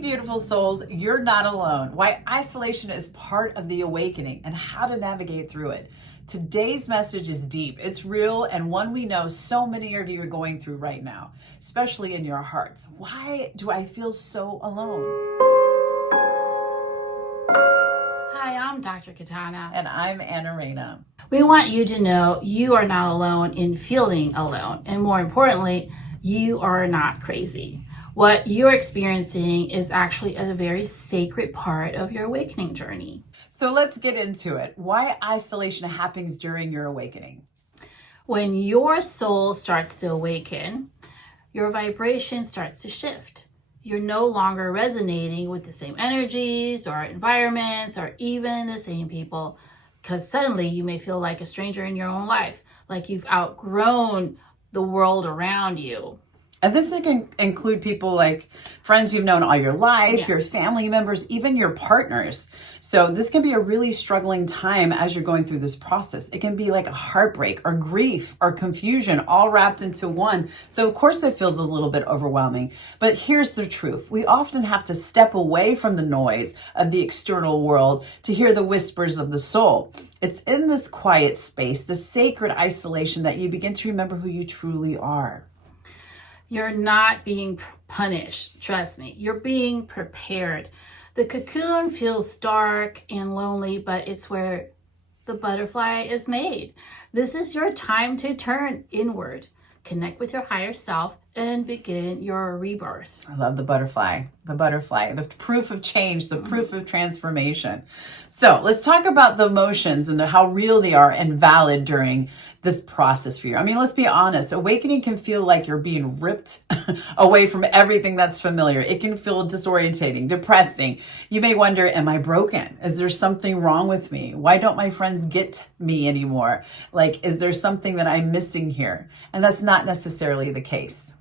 beautiful souls, you're not alone. Why isolation is part of the awakening and how to navigate through it. Today's message is deep, it's real, and one we know so many of you are going through right now, especially in your hearts. Why do I feel so alone? Hi, I'm Dr. Katana. And I'm Anna Reina. We want you to know you are not alone in feeling alone. And more importantly, you are not crazy. What you're experiencing is actually a very sacred part of your awakening journey. So let's get into it. Why isolation happens during your awakening. When your soul starts to awaken, your vibration starts to shift. You're no longer resonating with the same energies or environments or even the same people, because suddenly you may feel like a stranger in your own life, like you've outgrown the world around you. And this can include people like friends you've known all your life, your family members, even your partners. So this can be a really struggling time as you're going through this process. It can be like a heartbreak or grief or confusion all wrapped into one. So of course it feels a little bit overwhelming. But here's the truth. We often have to step away from the noise of the external world to hear the whispers of the soul. It's in this quiet space, the sacred isolation, that you begin to remember who you truly are. You're not being punished, trust me. You're being prepared. The cocoon feels dark and lonely, but it's where the butterfly is made. This is your time to turn inward, connect with your higher self, and begin your rebirth. I love the butterfly, the proof of change, the proof of transformation. So let's talk about the emotions and how real they are and valid during this process for you. I mean, let's be honest. Awakening can feel like you're being ripped away from everything that's familiar. It can feel disorientating, depressing. You may wonder, am I broken? Is there something wrong with me? Why don't my friends get me anymore? Like, is there something that I'm missing here? And that's not necessarily the case.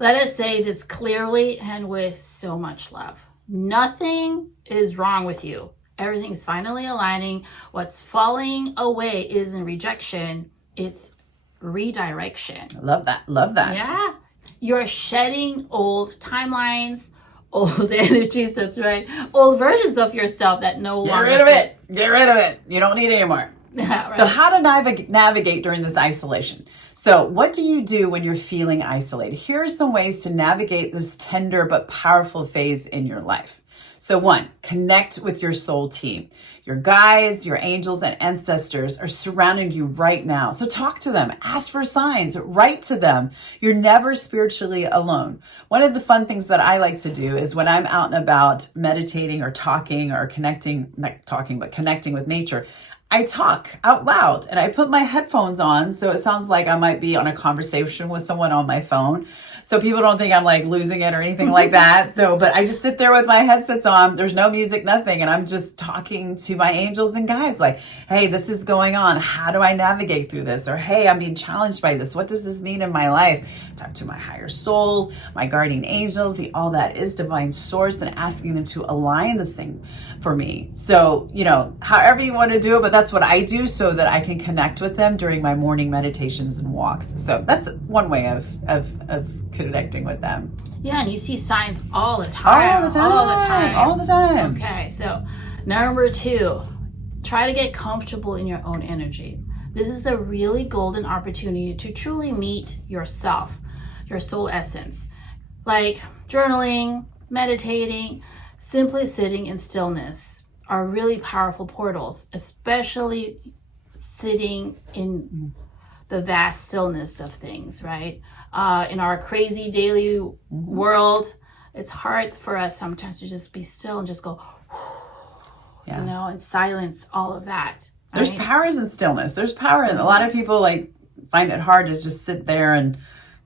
Let us say this clearly and with so much love. Nothing is wrong with you. Everything is finally aligning. What's falling away isn't rejection, it's redirection. Love that. Love that. Yeah. You're shedding old timelines, old energies, that's right. Old versions of yourself that no longer. Get rid of it. Get rid of it. You don't need it anymore. Yeah, right. So how to navigate during this isolation. So what do you do when you're feeling isolated? Here are some ways to navigate this tender but powerful phase in your life. So 1, connect with your soul team. Your guides, your angels, and ancestors are surrounding you right now. So talk to them, ask for signs, write to them. You're never spiritually alone. One of the fun things that I like to do is when I'm out and about meditating or talking or connecting, not talking, but connecting with nature, I talk out loud and I put my headphones on so it sounds like I might be on a conversation with someone on my phone. So people don't think I'm like losing it or anything like that. But I just sit there with my headsets on. There's no music, nothing. And I'm just talking to my angels and guides like, hey, this is going on. How do I navigate through this? Or, hey, I'm being challenged by this. What does this mean in my life? Talk to my higher souls, my guardian angels, the all that is divine source, and asking them to align this thing for me. So, however you want to do it, but that's what I do so that I can connect with them during my morning meditations and walks. So that's one way of connecting with them. Yeah, and you see signs all the time. All the time. Okay, so number 2, try to get comfortable in your own energy. This is a really golden opportunity to truly meet yourself, your soul essence. Like journaling, meditating, simply sitting in stillness are really powerful portals, especially sitting in the vast stillness of things, right? In our crazy daily world, it's hard for us sometimes to just be still and just go, and silence all of that. There's powers in stillness. There's power in a lot of people find it hard to just sit there and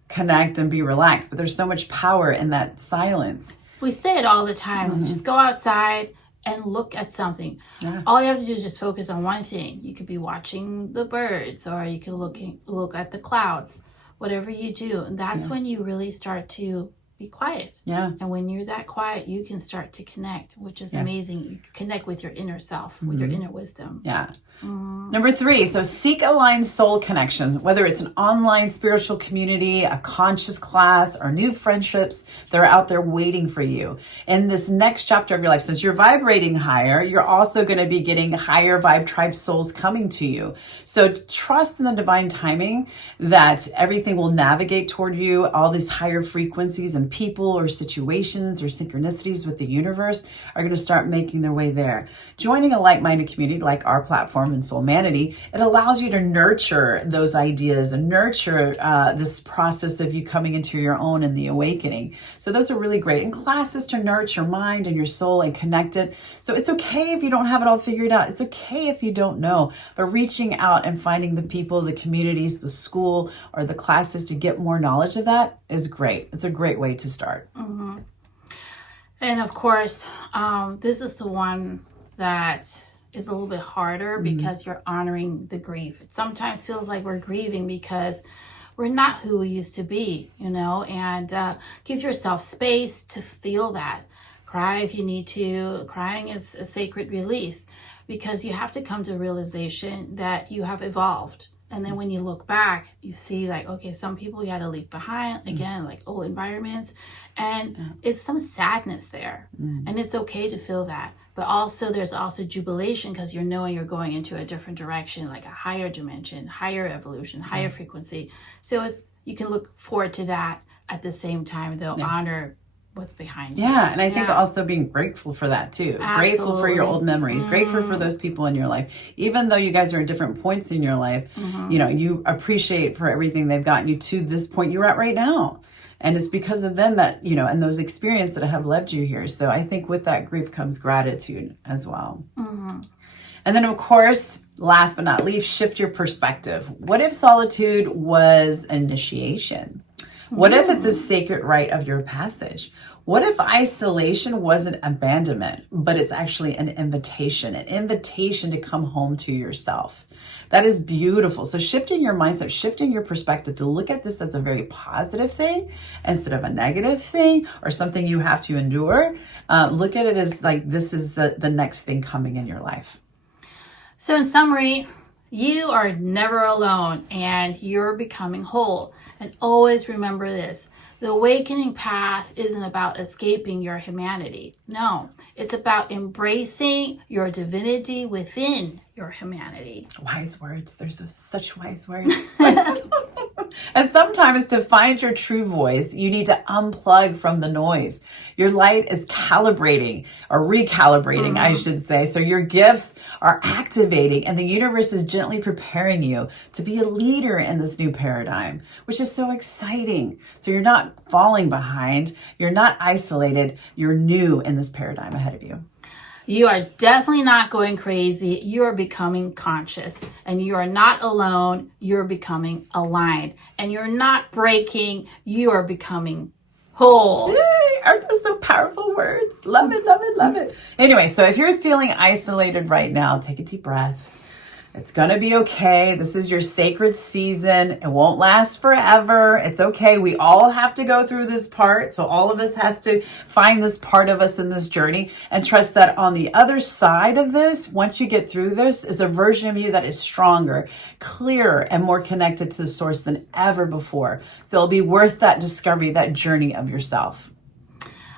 connect and be relaxed, but there's so much power in that silence. We say it all the time. Just go outside and look at something. Yeah. All you have to do is just focus on one thing. You could be watching the birds, or you could look at the clouds. Whatever you do, and that's when you really start to be quiet. Yeah. And when you're that quiet, you can start to connect, which is amazing. You can connect with your inner self, with your inner wisdom. Yeah. Number 3, so seek aligned soul connection, whether it's an online spiritual community, a conscious class, or new friendships that are out there waiting for you. In this next chapter of your life, since you're vibrating higher, you're also going to be getting higher vibe tribe souls coming to you. So trust in the divine timing that everything will navigate toward you. All these higher frequencies and people or situations or synchronicities with the universe are going to start making their way there. Joining a like-minded community like our platform in Soulmanity, it allows you to nurture those ideas and nurture this process of you coming into your own and the awakening. So those are really great. And classes to nurture your mind and your soul and connect it. So it's okay if you don't have it all figured out. It's okay if you don't know. But reaching out and finding the people, the communities, the school, or the classes to get more knowledge of that is great. It's a great way to start. Mm-hmm. And of course, this is the one that is a little bit harder because you're honoring the grief. It sometimes feels like we're grieving because we're not who we used to be, and give yourself space to feel that. Cry if you need to. Crying is a sacred release because you have to come to a realization that you have evolved. And then when you look back, you see like, okay, some people you had to leave behind, again, like old environments, and it's some sadness there. And it's okay to feel that. But also there's also jubilation because you're knowing you're going into a different direction, like a higher dimension, higher evolution, higher frequency. So you can look forward to that at the same time, though, honor what's behind you. Yeah, and I think also being grateful for that too. Absolutely. Grateful for your old memories, grateful for those people in your life. Even though you guys are at different points in your life, you appreciate for everything they've gotten you to this point you're at right now. And it's because of them that, and those experiences that have led you here. So I think with that grief comes gratitude as well. And then, of course, last but not least, shift your perspective. What if solitude was an initiation? What if it's a sacred rite of your passage? What if isolation wasn't abandonment, but it's actually an invitation to come home to yourself? That is beautiful. So shifting your mindset, shifting your perspective to look at this as a very positive thing instead of a negative thing or something you have to endure. Look at it as like this is the next thing coming in your life. So in summary, you are never alone and you're becoming whole. And always remember this. The awakening path isn't about escaping your humanity. No, it's about embracing your divinity within your humanity. Wise words. There's such wise words. And sometimes to find your true voice, you need to unplug from the noise. Your light is calibrating or recalibrating, I should say. So your gifts are activating and the universe is gently preparing you to be a leader in this new paradigm, which is so exciting. So you're not falling behind. You're not isolated. You're new in this paradigm ahead of you. You are definitely not going crazy. You are becoming conscious and you are not alone. You're becoming aligned and you're not breaking. You are becoming whole. Yay! Aren't those so powerful words? Love it, love it, love it. Anyway, so if you're feeling isolated right now, take a deep breath. It's going to be okay. This is your sacred season. It won't last forever. It's okay. We all have to go through this part. So all of us has to find this part of us in this journey and trust that on the other side of this, once you get through this, is a version of you that is stronger, clearer, and more connected to the source than ever before. So it'll be worth that discovery, that journey of yourself.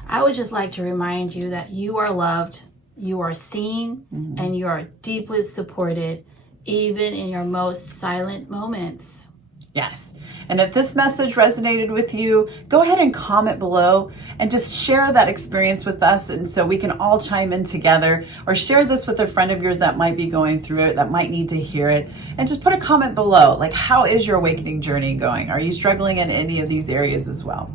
I would just like to remind you that you are loved, you are seen, and you are deeply supported, even in your most silent moments. Yes. And if this message resonated with you, go ahead and comment below and just share that experience with us. And so we can all chime in together, or share this with a friend of yours that might be going through it, that might need to hear it. And just put a comment below. Like, how is your awakening journey going? Are you struggling in any of these areas as well?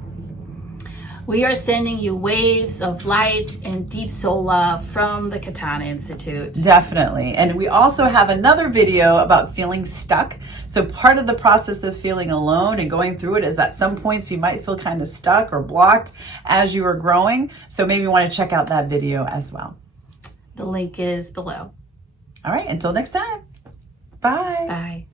We are sending you waves of light and deep soul love from the Katana Institute. Definitely. And we also have another video about feeling stuck. So part of the process of feeling alone and going through it is at some points you might feel kind of stuck or blocked as you are growing. So maybe you want to check out that video as well. The link is below. All right. Until next time. Bye. Bye.